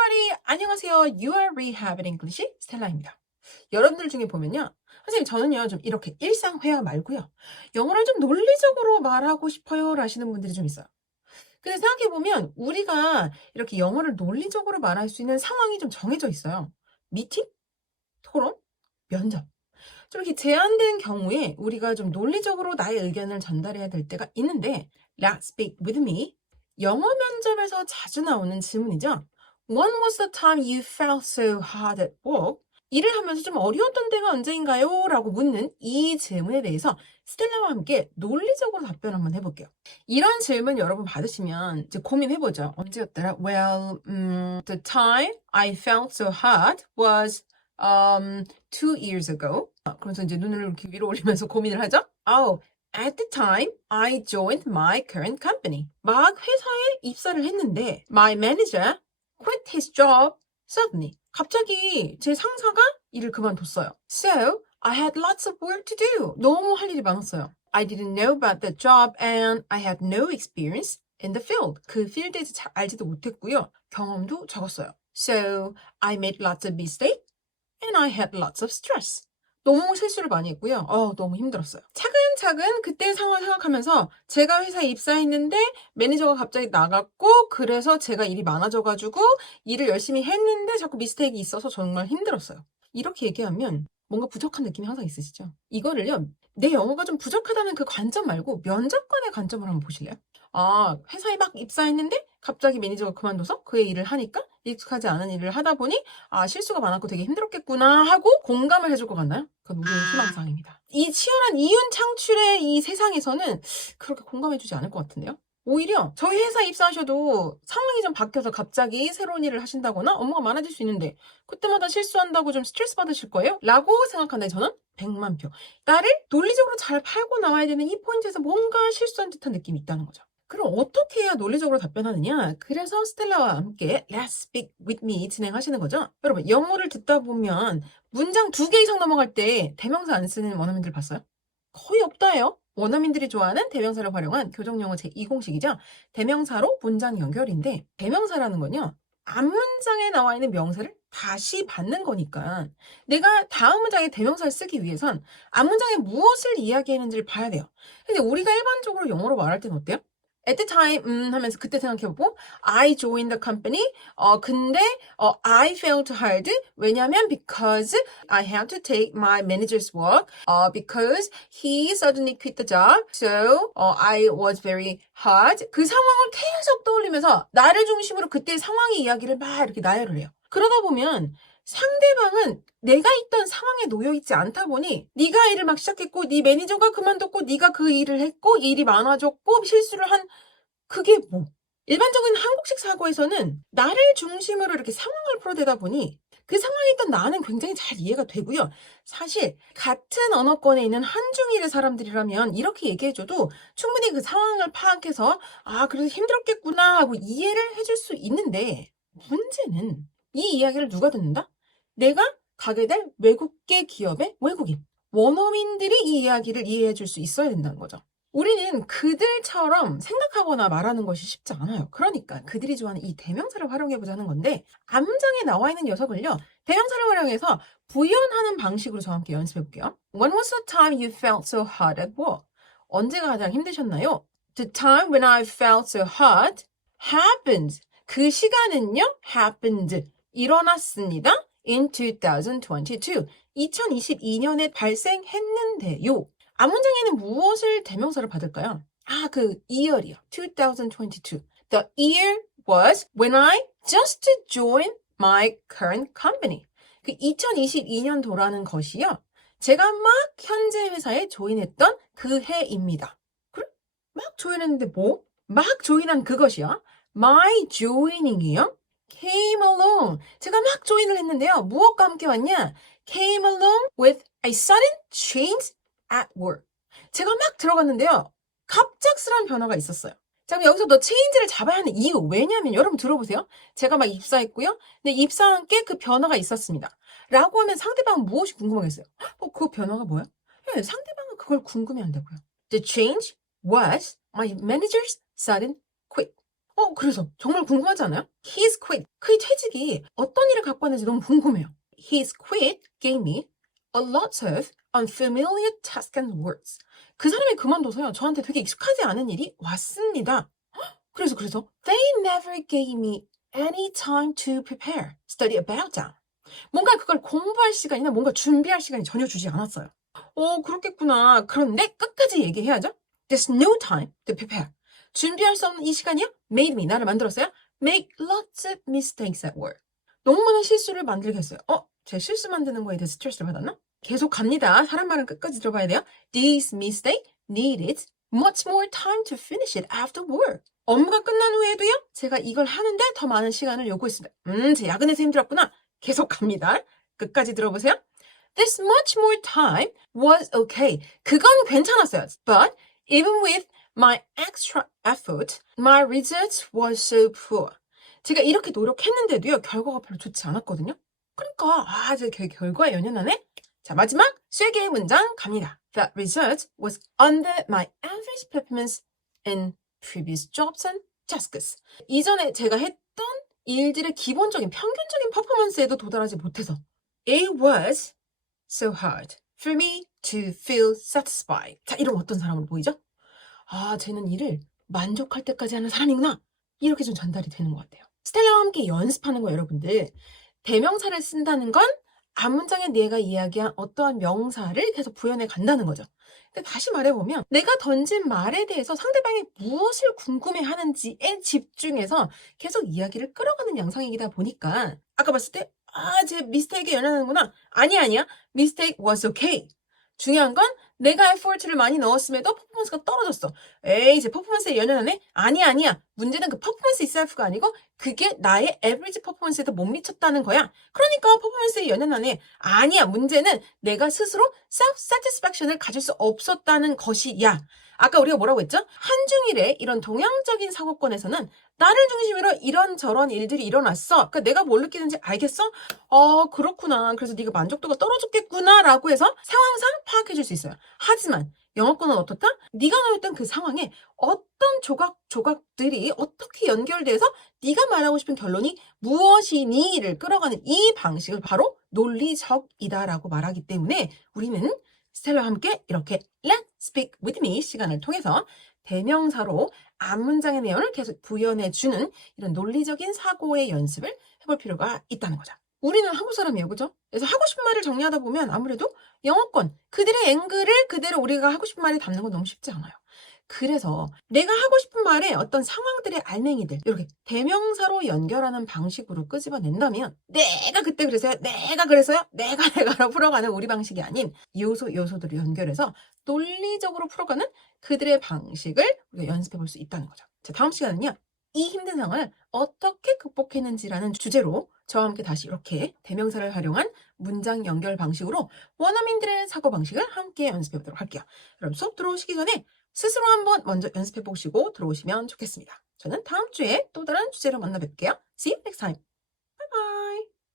everybody! 안녕하세요. You are Rehab English 스텔라입니다. 여러분들 중에 보면요. 선생님, 저는요, 좀 이렇게 일상회화 말고요. 영어를 좀 논리적으로 말하고 싶어요. 라시는 분들이 좀 있어요. 근데 생각해보면, 우리가 이렇게 영어를 논리적으로 말할 수 있는 상황이 좀 정해져 있어요. 미팅? 토론? 면접. 좀 이렇게 제한된 경우에 우리가 좀 논리적으로 나의 의견을 전달해야 될 때가 있는데, Let's speak with me. 영어 면접에서 자주 나오는 질문이죠. When was the time you felt so hard at work? 일을 하면서 좀 어려웠던 때가 언제인가요? 라고 묻는 이 질문에 대해서 스텔라와 함께 논리적으로 답변 한번 해볼게요. 이런 질문 여러분 받으시면 이제 고민해보죠. 언제였더라? Well, the time I felt so hard was 2 years ago. 그래서 이제 눈을 이렇게 위로 올리면서 고민을 하죠. Oh, at the time I joined my current company. 막 회사에 입사를 했는데 my manager quit his job suddenly. 갑자기 제 상사가 일을 그만뒀어요. So I had lots of work to do. 너무 할 일이 많았어요. I didn't know about the job and I had no experience in the field. 그 필드에서 잘 알지도 못했고요. 경험도 적었어요. So I made lots of mistakes and I had lots of stress. 너무 실수를 많이 했고요. 너무 힘들었어요. 차근차근 그때 상황 생각하면서 제가 회사에 입사했는데 매니저가 갑자기 나갔고 그래서 제가 일이 많아져가지고 일을 열심히 했는데 자꾸 미스테이크가 있어서 정말 힘들었어요. 이렇게 얘기하면 뭔가 부족한 느낌이 항상 있으시죠? 이거를요, 내 영어가 좀 부족하다는 그 관점 말고 면접관의 관점을 한번 보실래요? 회사에 막 입사했는데 갑자기 매니저가 그만둬서 그의 일을 하니까 익숙하지 않은 일을 하다 보니 실수가 많았고 되게 힘들었겠구나 하고 공감을 해줄 것 같나요? 그건 우리의 희망사항입니다. 이 치열한 이윤 창출의 이 세상에서는 그렇게 공감해주지 않을 것 같은데요? 오히려 저희 회사에 입사하셔도 상황이 좀 바뀌어서 갑자기 새로운 일을 하신다거나 업무가 많아질 수 있는데 그때마다 실수한다고 좀 스트레스 받으실 거예요? 라고 생각하는데 저는 100만 표. 나를 논리적으로 잘 팔고 나와야 되는 이 포인트에서 뭔가 실수한 듯한 느낌이 있다는 거죠. 그럼 어떻게 해야 논리적으로 답변하느냐? 그래서 스텔라와 함께 Let's Speak With Me 진행하시는 거죠. 여러분, 영어를 듣다 보면 문장 2개 이상 넘어갈 때 대명사 안 쓰는 원어민들 봤어요? 거의 없다예요. 원어민들이 좋아하는 대명사를 활용한 교정용어 제2공식이죠. 대명사로 문장 연결인데 대명사라는 건요. 앞문장에 나와 있는 명사를 다시 받는 거니까 내가 다음 문장에 대명사를 쓰기 위해선 앞문장에 무엇을 이야기했는지를 봐야 돼요. 근데 우리가 일반적으로 영어로 말할 때는 어때요? At the time, 하면서 그때 생각해보고 I joined the company. 근데 I felt hard. 왜냐면 because I had to take my manager's work. Because he suddenly quit the job. So I was very hard. 그 상황을 계속 떠올리면서 나를 중심으로 그때 상황의 이야기를 막 이렇게 나열을 해요. 그러다 보면 상대방은 내가 있던 상황에 놓여있지 않다 보니 네가 일을 막 시작했고 네 매니저가 그만뒀고 네가 그 일을 했고 일이 많아졌고 실수를 한 그게 뭐 일반적인 한국식 사고에서는 나를 중심으로 이렇게 상황을 풀어대다 보니 그 상황에 있던 나는 굉장히 잘 이해가 되고요. 사실 같은 언어권에 있는 한중일의 사람들이라면 이렇게 얘기해줘도 충분히 그 상황을 파악해서 그래서 힘들었겠구나 하고 이해를 해줄 수 있는데 문제는 이 이야기를 누가 듣는다? 내가 가게 될 외국계 기업의 외국인, 원어민들이 이 이야기를 이해해 줄 수 있어야 된다는 거죠. 우리는 그들처럼 생각하거나 말하는 것이 쉽지 않아요. 그러니까 그들이 좋아하는 이 대명사를 활용해 보자는 건데 앞문장에 나와 있는 녀석을요. 대명사를 활용해서 부연하는 방식으로 저와 함께 연습해 볼게요. When was the time you felt so hard at work? 언제가 가장 힘드셨나요? The time when I felt so hard happened. 그 시간은요. happened. 일어났습니다. in 2022. 2022년에 발생했는데요. 앞문장에는 무엇을 대명사로 받을까요? 그 year이요. 2022. The year was when I just joined my current company. 그 2022년도라는 것이요. 제가 막 현재 회사에 조인했던 그 해입니다. 그래? 막 조인했는데 뭐? 막 조인한 그것이요. My joining이요. came along. 제가 막 조인을 했는데요. 무엇과 함께 왔냐? came along with a sudden change at work. 제가 막 들어갔는데요. 갑작스러운 변화가 있었어요. 자, 그럼 여기서 너 체인지를 잡아야 하는 이유. 왜냐하면 여러분 들어보세요. 제가 막 입사했고요. 근데 입사와 함께 그 변화가 있었습니다. 라고 하면 상대방은 무엇이 궁금하겠어요? 그 변화가 뭐야? 네, 상대방은 그걸 궁금해한다고요. The change was my manager's sudden quit. 그래서 정말 궁금하지 않아요? His quit. 그의 퇴직이 어떤 일을 갖고 왔는지 너무 궁금해요. His quit gave me a lot of unfamiliar tasks and words. 그 사람이 그만둬서요. 저한테 되게 익숙하지 않은 일이 왔습니다. 그래서 they never gave me any time to prepare, study about that. 뭔가 그걸 공부할 시간이나 뭔가 준비할 시간이 전혀 주지 않았어요. 그렇겠구나. 그런데 끝까지 얘기해야죠. There's no time to prepare. 준비할 수 없는 이 시간이요? Made me, 나를 만들었어요. Make lots of mistakes at work. 너무 많은 실수를 만들게 했어요. 제 실수 만드는 거에 대해 스트레스를 받았나? 계속 갑니다. 사람 말은 끝까지 들어봐야 돼요. These mistakes needed much more time to finish it after work. 업무가 끝난 후에도요? 제가 이걸 하는데 더 많은 시간을 요구했습니다. 제 야근에서 힘들었구나. 계속 갑니다. 끝까지 들어보세요. This much more time was okay. 그건 괜찮았어요. But even with my extra effort, my results were so poor. 제가 이렇게 노력했는데도요, 결과가 별로 좋지 않았거든요. 그러니까 제 결과에 연연하네. 자, 마지막 3개의 문장 갑니다. The result was under my average performance in previous jobs and tasks. 이전에 제가 했던 일들의 기본적인 평균적인 퍼포먼스에도 도달하지 못해서 It was so hard for me to feel satisfied. 자, 이러면 어떤 사람으로 보이죠? 쟤는 일을 만족할 때까지 하는 사람이구나. 이렇게 좀 전달이 되는 것 같아요. 스텔라와 함께 연습하는 거 여러분들. 대명사를 쓴다는 건 앞문장에 내가 이야기한 어떠한 명사를 계속 부연해 간다는 거죠. 근데 다시 말해보면 내가 던진 말에 대해서 상대방이 무엇을 궁금해하는지에 집중해서 계속 이야기를 끌어가는 양상이다 보니까 아까 봤을 때 제 미스테이크에 연연하는구나. 아니야. Mistake was okay. 중요한 건 내가 에포트를 많이 넣었음에도 퍼포먼스가 떨어졌어. 에이, 제 퍼포먼스에 연연하네? 아니야. 문제는 그 퍼포먼스 itself가 아니고 그게 나의 에버리지 퍼포먼스에도 못 미쳤다는 거야. 그러니까 퍼포먼스에 연연하네. 아니야, 문제는 내가 스스로 self-satisfaction을 가질 수 없었다는 것이야. 아까 우리가 뭐라고 했죠? 한중일의 이런 동양적인 사고권에서는 나를 중심으로 이런저런 일들이 일어났어. 그러니까 내가 뭘 느끼는지 알겠어? 그렇구나. 그래서 네가 만족도가 떨어졌겠구나 라고 해서 상황상 파악해 줄 수 있어요. 하지만 영어권은 어떻다? 네가 놓였던 그 상황에 어떤 조각들이 어떻게 연결돼서 네가 말하고 싶은 결론이 무엇이니를 끌어가는 이 방식을 바로 논리적이다라고 말하기 때문에 우리는 스텔라와 함께 이렇게 Let's Speak With Me 시간을 통해서 대명사로 앞문장의 내용을 계속 부연해주는 이런 논리적인 사고의 연습을 해볼 필요가 있다는 거죠. 우리는 한국 사람이에요. 그죠? 그래서 하고 싶은 말을 정리하다 보면 아무래도 영어권, 그들의 앵글을 그대로 우리가 하고 싶은 말에 담는 건 너무 쉽지 않아요. 그래서 내가 하고 싶은 말에 어떤 상황들의 알맹이들 이렇게 대명사로 연결하는 방식으로 끄집어낸다면 내가 그때 그래서요, 내가 그래서요, 내가로 풀어가는 우리 방식이 아닌 요소들을 연결해서 논리적으로 풀어가는 그들의 방식을 우리가 연습해 볼 수 있다는 거죠. 자, 다음 시간은요. 이 힘든 상황을 어떻게 극복했는지라는 주제로 저와 함께 다시 이렇게 대명사를 활용한 문장 연결 방식으로 원어민들의 사고 방식을 함께 연습해 보도록 할게요. 그럼 수업 들어오시기 전에 스스로 한번 먼저 연습해 보시고 들어오시면 좋겠습니다. 저는 다음 주에 또 다른 주제로 만나 뵐게요. See you next time.